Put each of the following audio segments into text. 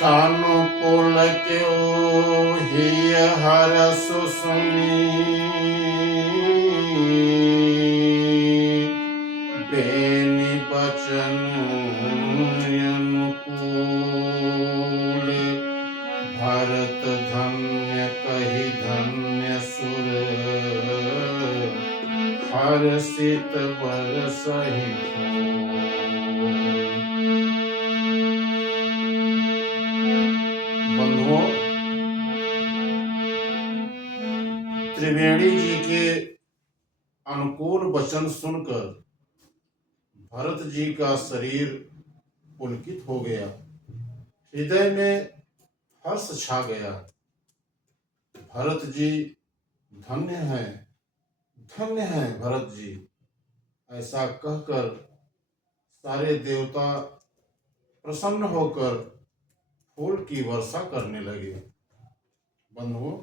थानु पुलक्यो हिय हरस सुनी बेनि बचन अनुकूल भरत धन्य कहि धन्य सुर हर्षित बरसहि बंधुओं, त्रिवेणी जी के अनुकूल वचन सुनकर भरत जी का शरीर पुलकित हो गया, हृदय में हर्ष छा गया। भरत जी धन्य हैं भरत जी, ऐसा कहकर सारे देवता प्रसन्न होकर फूल की वर्षा करने लगे। बंधुओं,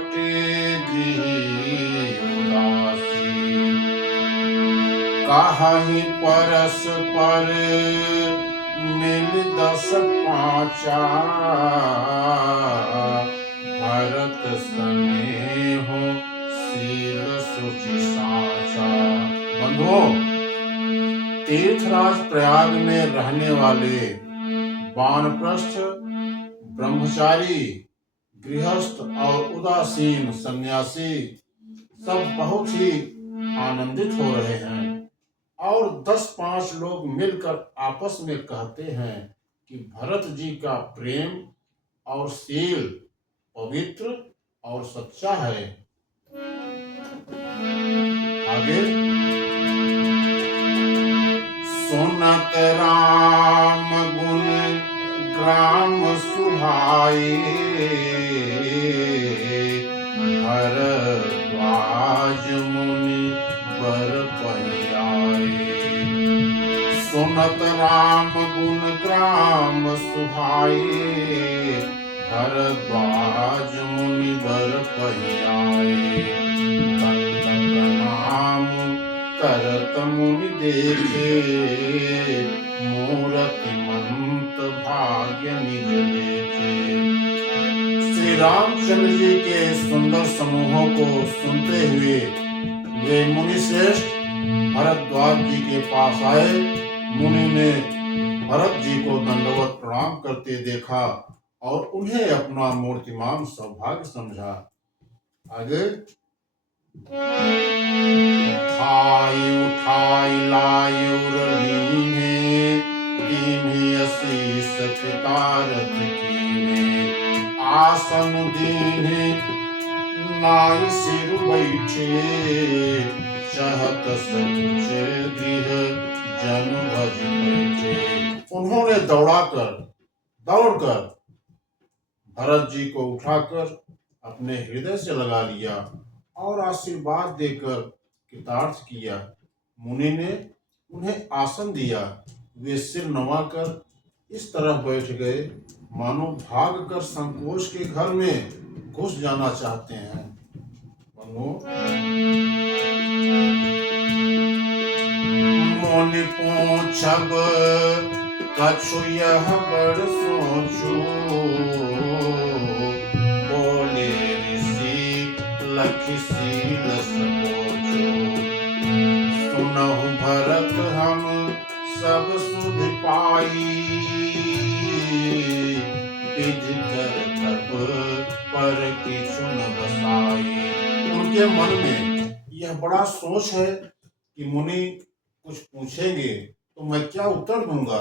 हटे गृही उदासी, काहि परस पर मिल दस पाँचा, भरत स्नेह शील सुचि साचा। बंधुओं, तीर्थराज प्रयाग में रहने वाले वानप्रस्थ, ब्रह्मचारी, गृहस्थ और उदासीन सन्यासी सब बहुत ही आनंदित हो रहे हैं और 10-5 लोग मिलकर आपस में कहते हैं कि भरत जी का प्रेम और शील पवित्र और सच्चा है। आगे, सुनत राम गुण ग्राम सुहाए, भरद्वाज मुनि बर पहियाए। सुनत राम गुण ग्राम सुहाए, भरद्वाज मुनि बर पहियाए। दंड प्रणाम करत मुनि देखे, मूरतिमंत भाग्य निज लेखे। श्री रामचंद्र जी के सुंदर समूहों को सुनते हुए वे मुनि श्रेष्ठ भरद्वाज जी के पास आए। मुनि ने भरत जी को दंडवत प्रणाम करते देखा और उन्हें अपना मूर्तिमान सौभाग्य समझा। आगे, उठाई लायुर लीन्हे, दीन्हे असीस कृतारथ कीन्हे। आसन दीन्हे नाई सिर बैठे, चहत सच गृह जन भज बैठे। उन्होंने दौड़कर भरत जी को उठाकर अपने हृदय से लगा लिया और आशीर्वाद देकर कृतार्थ किया। मुनि ने उन्हें आसन दिया। वे सिर नवाकर इस तरह बैठ गए मानो भागकर संकोच के घर में घुस जाना चाहते हैं। मुनि पूछब कछु यह बड़ सोचू, बोले ऋषि लखि शील सकोचो। सुनहु भरत हम सब सुधि पाई, विधि कर तब पर किछु न बसाई। उनके मन में यह बड़ा सोच है कि मुनि कुछ पूछेंगे तो मैं क्या उत्तर दूंगा।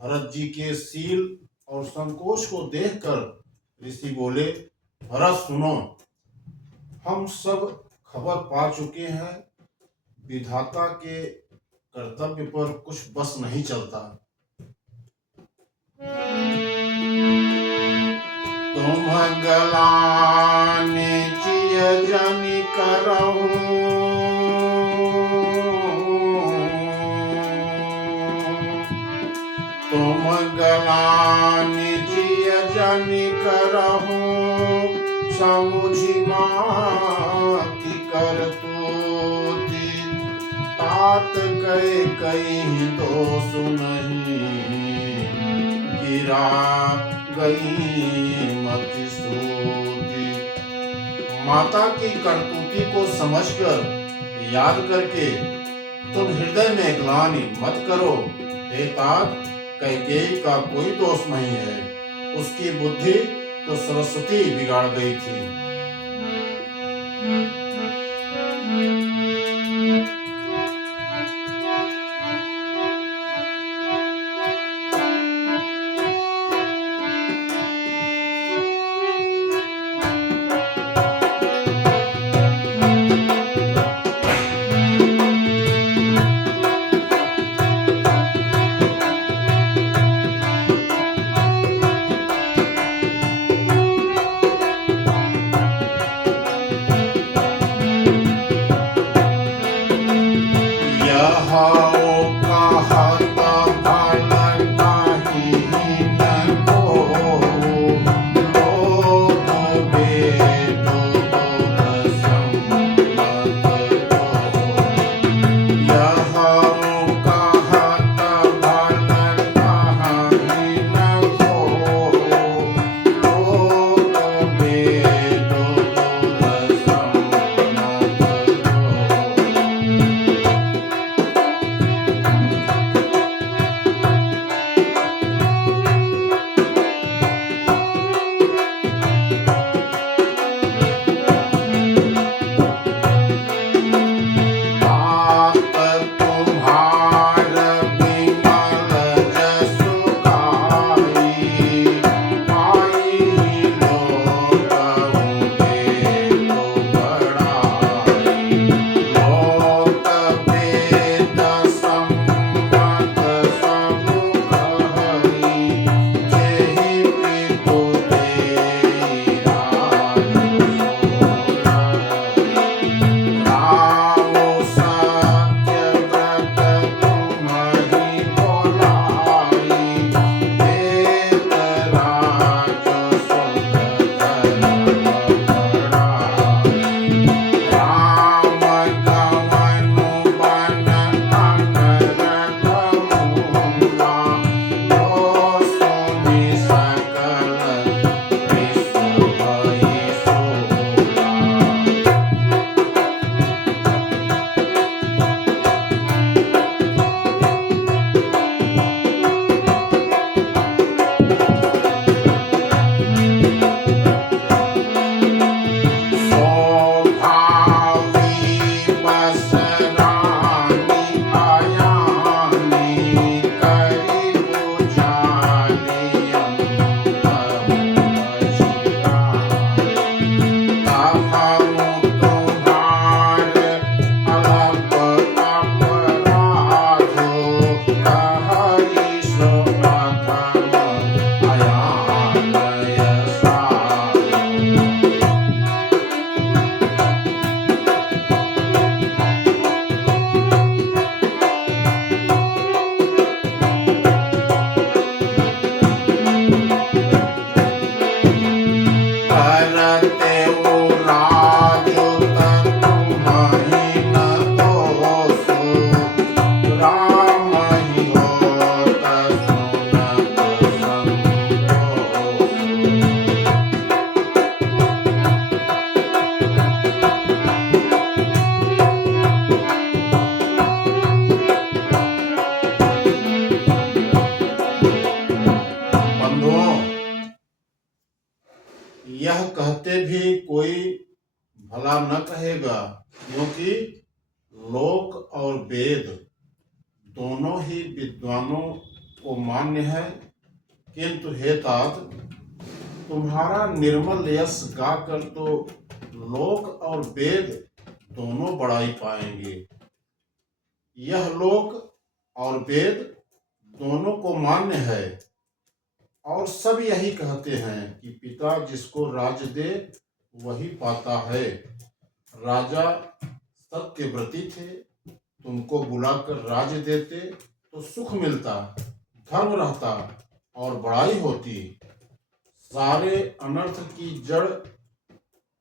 भरत जी के शील और संकोच को देखकर ऋषि बोले, भरत सुनो, हम सब खबर पा चुके हैं, विधाता के कर्तव्य पर कुछ बस नहीं चलता। तुम गलाने जिय जनि करहु, तुम गलाने जिय जनि करहु, समुझि माति करतूति। तात कहे कहीं दोष नहीं, गिरा गई मति सूती। माता की करतूती को समझकर याद करके तुम हृदय में ग्लानि मत करो। हे तात, कैकेयी का कोई दोष नहीं है, उसकी बुद्धि तो सरस्वती बिगाड़ गई थी। राजो तुम्हि न दोषु, राम ही होत सुनत संतोषु। बंधुओं, यह कहते भी कोई भला न कहेगा, क्योंकि लोक और वेद दोनों ही विद्वानों को मान्य है। किंतु हे तात, तुम्हारा निर्मल यश गाकर तो लोक और वेद दोनों बड़ाई पाएंगे। यह लोक और वेद दोनों को मान्य है और सब यही कहते हैं कि पिता जिसको राज्य दे वही पाता है। राजा सत्यव्रती थे, तुमको बुलाकर राज्य देते तो सुख मिलता, धर्म रहता और बड़ाई होती। सारे अनर्थ की जड़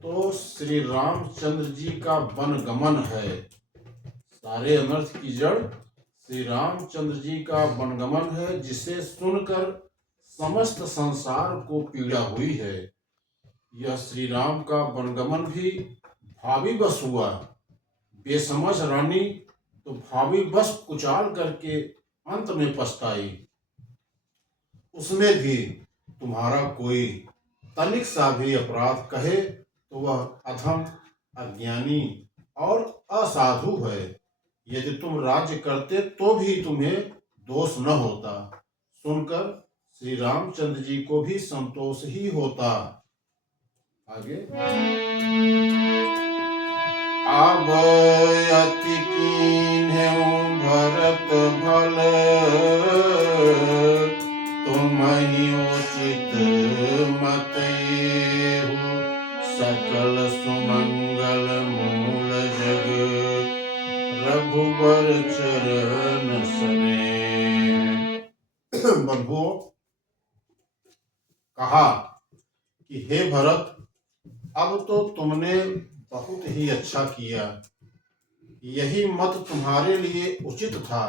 तो श्री रामचंद्र जी का वनगमन है। सारे अनर्थ की जड़ श्री रामचंद्र जी का वनगमन है, जिसे सुनकर समस्त संसार को पीड़ा हुई है। यह श्री राम का वनगमन भी भावी बस हुआ। बेसमझ रानी तो भावी बस कुचाल करके अंत में पछताई। उसमें भी तुम्हारा कोई तनिक सा भी अपराध कहे तो वह अधम, अज्ञानी और असाधु है। यदि तुम राज्य करते तो भी तुम्हें दोष न होता। सुनकर श्री रामचंद्र जी को भी संतोष ही होता। आगे, अब अति कीन्हु भरत भल, तुम्हि उचित मत एहु, सकल सुमंगल मूल जग, रघुबर चरण सनेह। बंधुओं, कहा कि हे भरत, अब तो तुमने बहुत ही अच्छा किया। यही मत तुम्हारे लिए उचित था।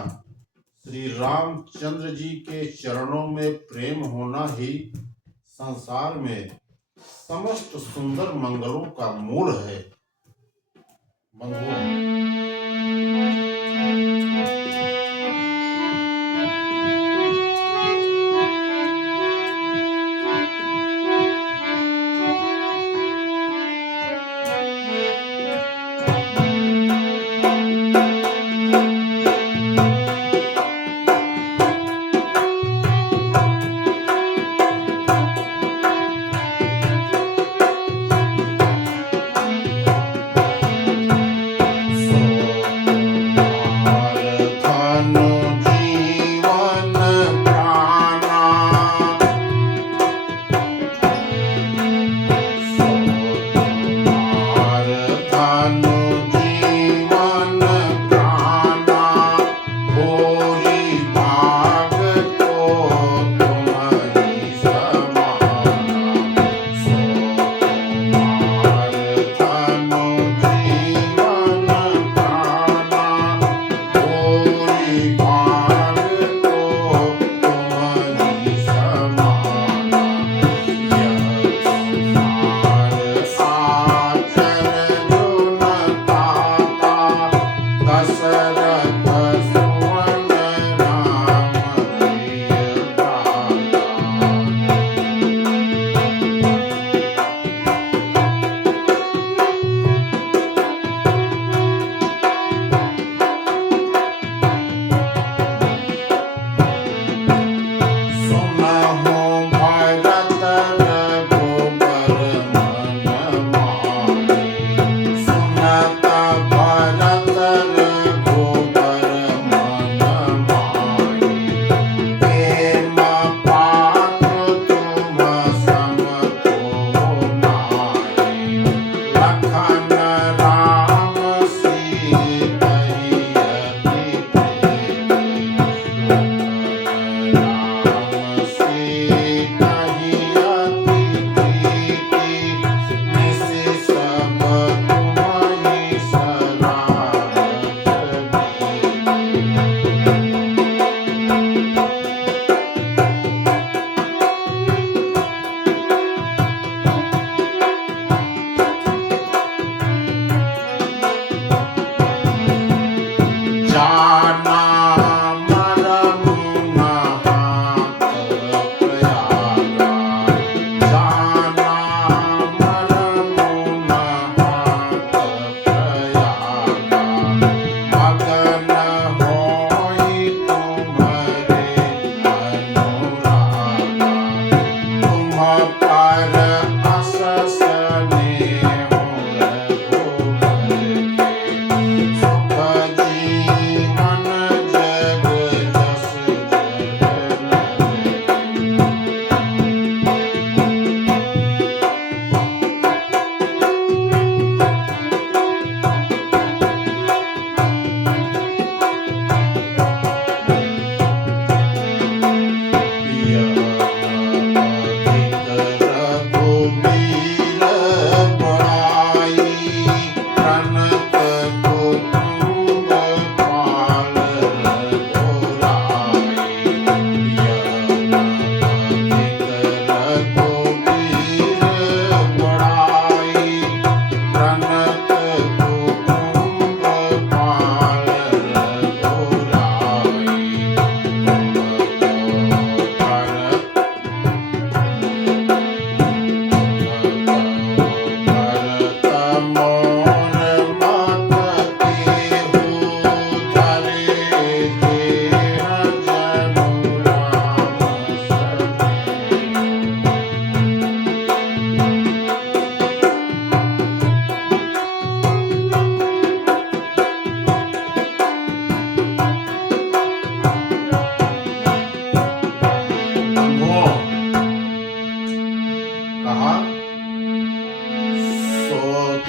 श्री रामचंद्र जी के चरणों में प्रेम होना ही संसार में समस्त सुंदर मंगलों का मूल है। बंधुओं,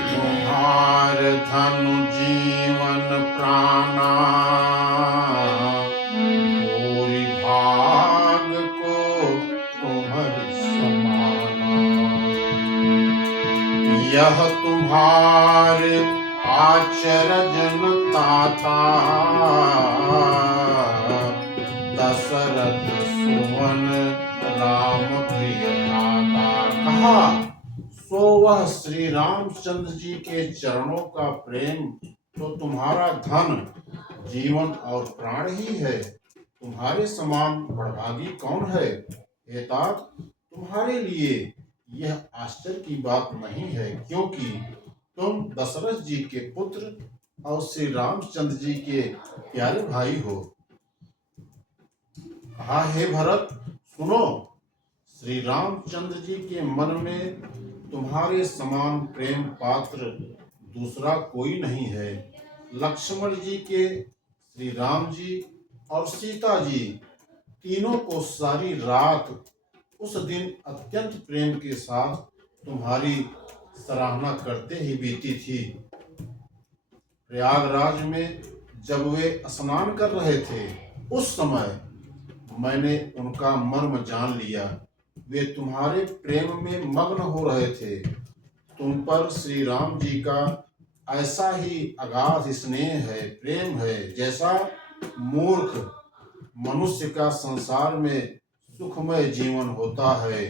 तुम्हार धनु जीवन प्राणा, कोई भाग को तुम्हारी समाना। यह तुम्हारे आचरजन ताता, दशरथ सुवन राम प्रिय भ्राता। कहा सो वह श्री रामचंद्र जी के चरणों का प्रेम तो तुम्हारा धन, जीवन और प्राण ही है। तुम्हारे समान बड़भागी कौन है? हे तात, तुम्हारे लिए यह आश्चर्य की बात नहीं है, क्योंकि तुम दशरथ जी के पुत्र और श्री रामचंद्र जी के प्यारे भाई हो। कहा हे भरत सुनो, श्री रामचंद्र जी के मन में तुम्हारे समान प्रेम पात्र दूसरा कोई नहीं है। लक्ष्मण जी के श्री राम जी और सीता जी तीनों को सारी रात उस दिन अत्यंत प्रेम के साथ तुम्हारी सराहना करते ही बीती थी। प्रयागराज में जब वे स्नान कर रहे थे, उस समय मैंने उनका मर्म जान लिया। वे तुम्हारे प्रेम में मग्न हो रहे थे। तुम पर श्री राम जी का ऐसा ही अगाध स्नेह है, प्रेम है, जैसा मूर्ख मनुष्य का संसार में सुखमय जीवन होता है।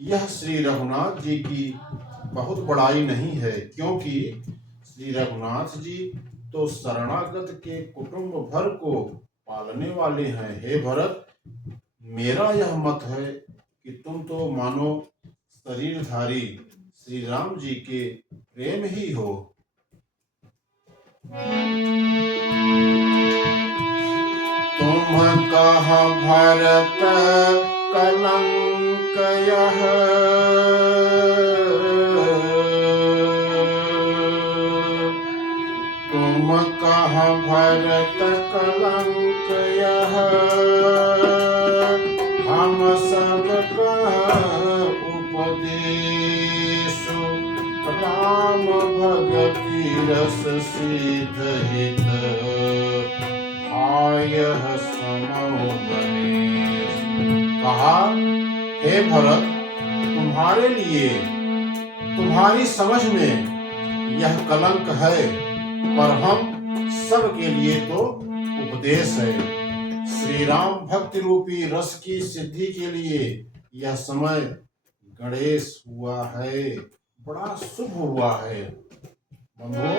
यह श्री रघुनाथ जी की बहुत बड़ाई नहीं है, क्योंकि श्री रघुनाथ जी तो शरणागत के कुटुंब भर को पालने वाले हैं। हे भरत, मेरा यह मत है कि तुम तो मानो शरीरधारी श्री राम जी के प्रेम ही हो। तुम कहा भरत कलंक यह, तुम कहा भरत कलंक यह, हम सब उपदेश राम भगति रस सिद्ध हित, आयह समो गणेश। कहा हे भरत, तुम्हारे लिए तुम्हारी समझ में यह कलंक है, पर हम सब के लिए तो उपदेश है। श्री राम भक्ति रूपी रस की सिद्धि के लिए यह समय गणेश हुआ है, बड़ा शुभ हुआ है। बंधुओं,